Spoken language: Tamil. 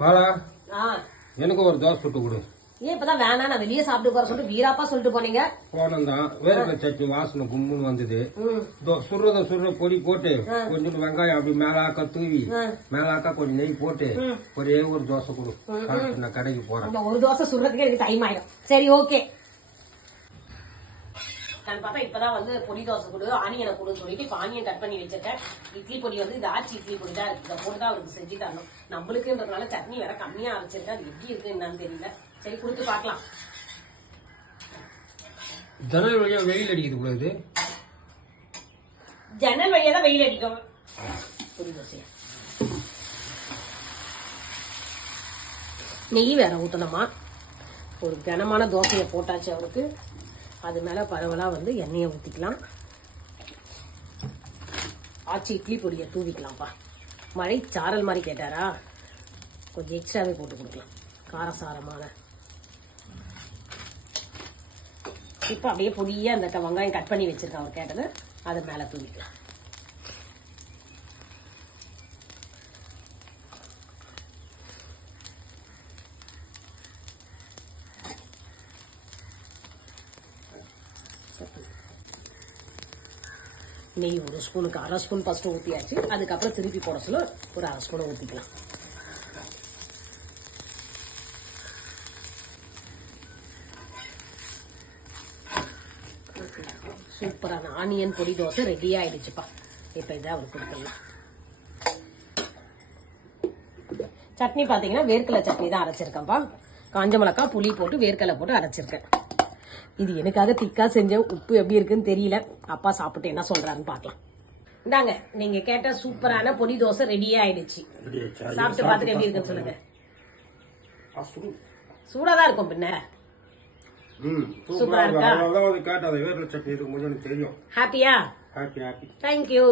பாலா எனக்கு ஒரு தோசை சுட்டு கொடு. ஏன் இப்பதான் வேணா நான் வெளியே சாப்பிட்டு போற சொல்லிட்டு வீராப்பா சொல்லிட்டு போனீங்க. போனதான் வேர்க்கடலை சட்னி வாசனை கும்முன்னு வந்தது. சுடுற பொடி போட்டு கொஞ்சம் வெங்காயம் அப்படி மேலாக்கா தூவி மேலாக்கா கொஞ்சம் நெய் போட்டு ஒரே ஒரு தோசை கொடு. நான் கடைக்கு போறேன். ஒரு தோசை சுடுறதுக்கு எனக்கு டைம் ஆயிடும். சரி ஓகே. நான் பார்த்தா இப்பதான் வந்து பொடி தோசை கொடு ஆனியனை கொடுன்னு சொல்லிட்டு இப்ப ஆனியன் கட் பண்ணி வச்சிருக்கேன். இட்லி பொடி வந்து இது ஆச்சி இட்லி பொடி தான் இருக்கு. இதை போட்டுதான் அவருக்கு செஞ்சு தரணும். நம்மளுக்குன்றதுனால சட்னி வேற கம்மியா அரைச்சிருக்கேன். அது எப்படி இருக்கு என்னன்னு தெரியல. சரி கொடுத்து பாக்கலாம். ஜன்னல் வழியா வெயில் அடிக்குது கூடாது. ஜன்னல் வழியா தான் வெயில் அடிக்கும். பொடி தோசையா நெய் வேற ஊத்தணுமா. ஒரு கனமான தோசையை போட்டாச்சு அவருக்கு. அது மேல பரவலா வந்து எண்ணெயை ஊத்திக்கலாம். ஆச்சி இட்லி பொடியை தூவிக்கலாம்ப்பா. மழை சாரல் மாதிரி கேட்டாரா, கொஞ்சம் எக்ஸ்ட்ராவே போட்டு கொடுக்கலாம். காரசாரமான இப்ப அப்படியே பொடியா அந்த வெங்காயம் கட் பண்ணி வச்சிருக்கேன் அவர் கேட்டது. அது மேல தூவிக்கலாம். நெய் ஒரு ஸ்பூனுக்கு அரை ஸ்பூன் ஃபர்ஸ்ட் ஊற்றியாச்சு. அதுக்கப்புறம் திருப்பி போட சொல்ல ஒரு அரை ஸ்பூனை ஊற்றிக்கலாம். சூப்பரான ஆனியன் பொடி தோசை ரெடி ஆயிடுச்சுப்பா. இப்ப இதை அவருக்கு கொடுத்துடலாம். சட்னி பாத்தீங்கன்னா வேர்க்கடலை சட்னி தான் அரைச்சிருக்கேன்ப்பா. காஞ்ச மிளகாய் புளி போட்டு வேர்க்கடலை போட்டு அரைச்சிருக்கேன். இது எனக்காக திக்கா செஞ்ச. உப்பு எப்படி இருக்குன்னு தெரியல. அப்பா சாப்பிட்டு என்ன சொல்றாருன்னு பாக்கலாம். இந்தாங்க நீங்க கேட்ட சூப்பரான பொடி தோசை ரெடியே ஆயிடுச்சு. சாப்பிட்டு பார்த்துட்டு எப்படி இருக்குன்னு சொல்லுங்க. சூடாதான் இருக்கும். பின்ன சூப்பரா இருக்கா? வேர்க்கடலை சட்னி தெரியும். ஹாப்பியா? ஹாப்பி. தேங்க்யூ.